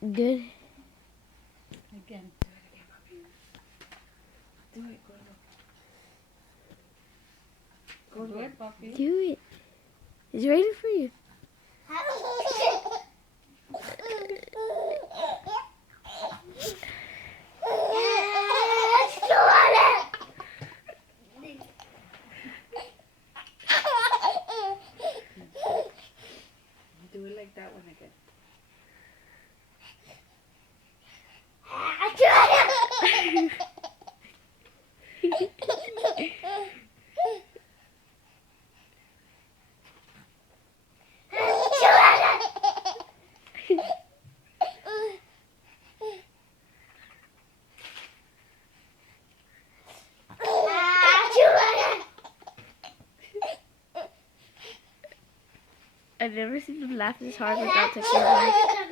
Good. Again. Do it, Gordo. Do it, puppy. Do it. It's ready for you. Do it like that one again. I've never seen them laugh this hard without touching their mic.